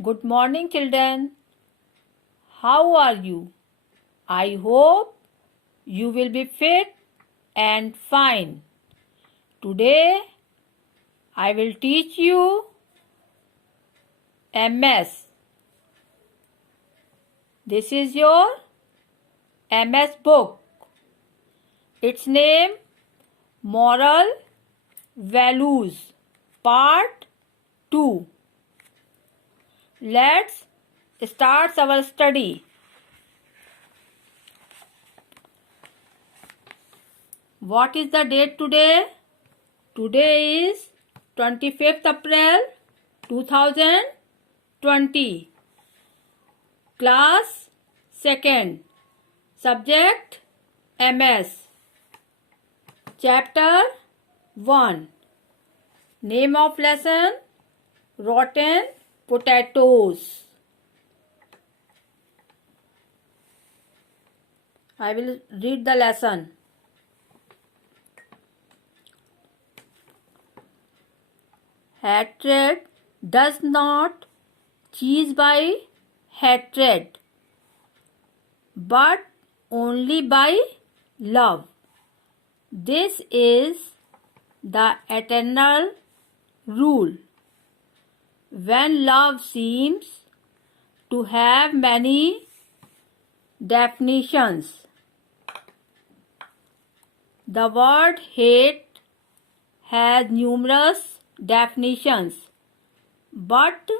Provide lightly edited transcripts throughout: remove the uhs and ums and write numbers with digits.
Good morning, children. How are you? I hope you will be fit and fine. Today, I will teach you MS. This is your MS book. Its name Moral Values Part 2. Let's start our study. What is the date today? Today is 25th April 2020. Class 2nd. Subject MS. Chapter 1. Name of lesson Rotten Potatoes. I will read the lesson. Hatred does not cease by hatred, but only by love. This is the eternal rule. When love seems to have many definitions, the word hate has numerous definitions, but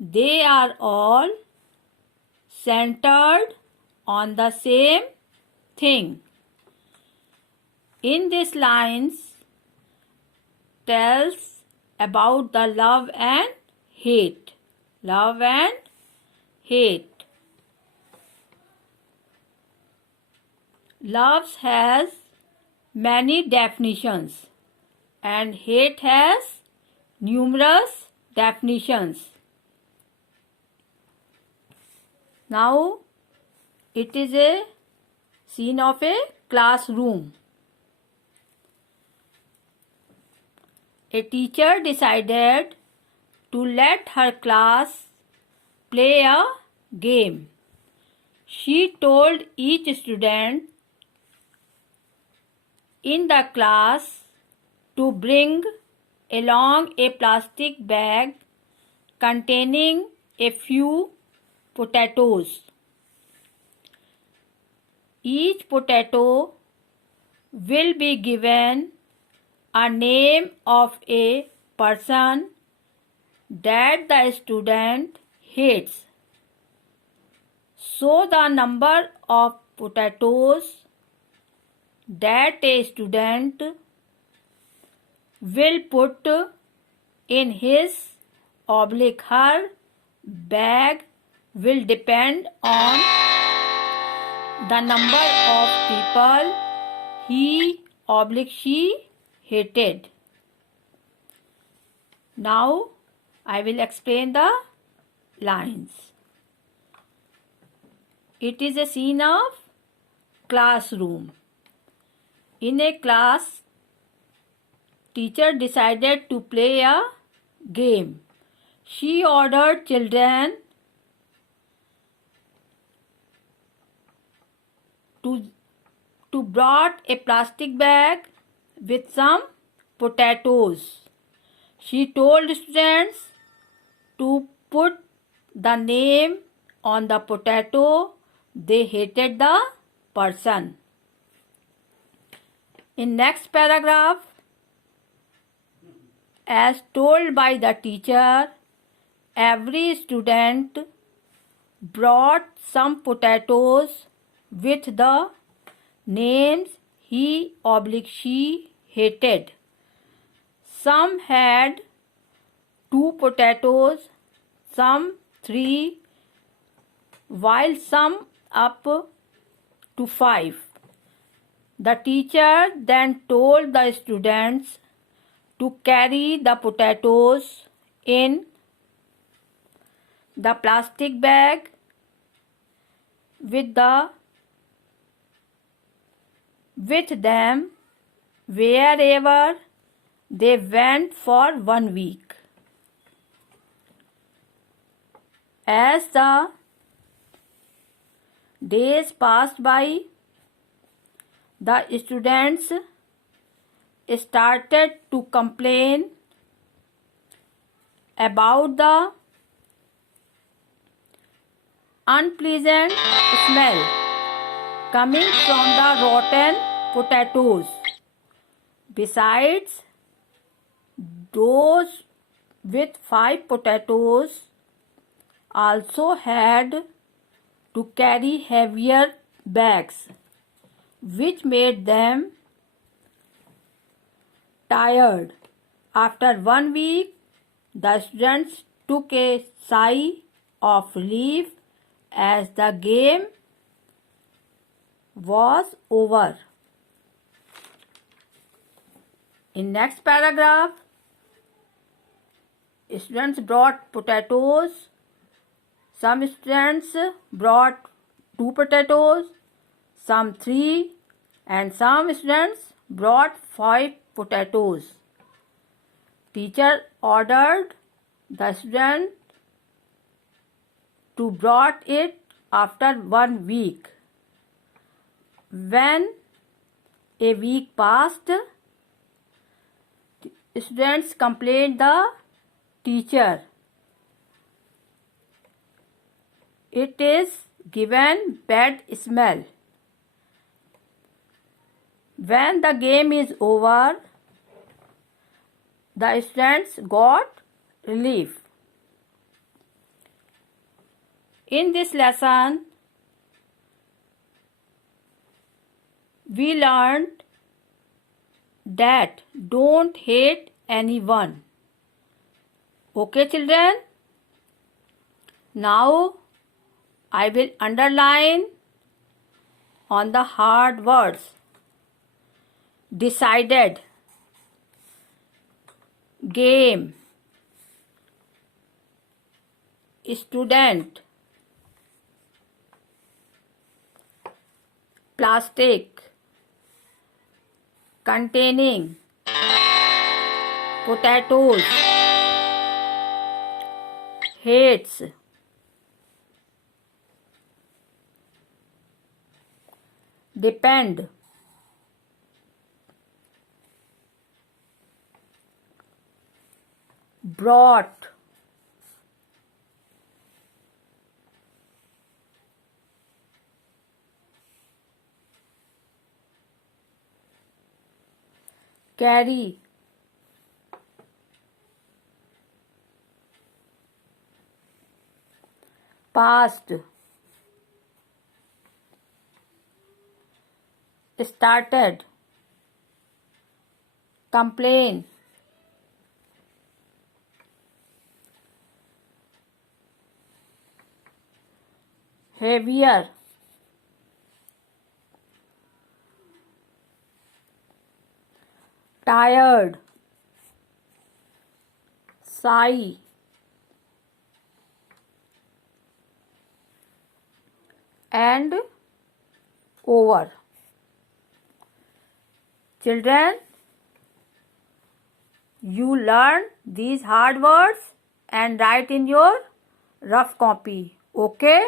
they are all centered on the same thing. In these lines tells about the love and hate. Love and hate. Love has many definitions and hate has numerous definitions. Now it is a scene of a classroom. A teacher decided to let her class play a game. She told each student in the class to bring along a plastic bag containing a few potatoes. Each potato will be given a name of a person that the student hates. So the number of potatoes that a student will put in his /her bag will depend on the number of people he/she hated. Now I will explain the lines. It is a scene of classroom. In a class, teacher decided to play a game. She ordered children to brought a plastic bag with some potatoes. She told students to put the name on the potato they hated the person. In next paragraph, as told by the teacher, every student brought some potatoes with the names he/she hated. Some had 2 potatoes, some 3, while some up to 5. The teacher then told the students to carry the potatoes in the plastic bag with them wherever they went for 1 week. As the days passed by, the students started to complain about the unpleasant smell coming from the rotten potatoes. Besides, those with 5 potatoes also had to carry heavier bags, which made them tired. After 1 week, the students took a sigh of relief as the game was over. In next paragraph, students brought potatoes. Some students brought 2 potatoes, some 3, and some students brought 5 potatoes. Teacher ordered the student to brought it after 1 week. When a week passed, students complained the teacher. It is given bad smell. When the game is over, the students got relief. In this lesson, we learned that don't hate anyone. Okay, children? Now, I will underline on the hard words. Decided, game, student, plastic, containing, potatoes, hates, depend, brought, carry, past, started, complain, heavier, tired, sigh, and over. Children, you learn these hard words and write in your rough copy. Okay?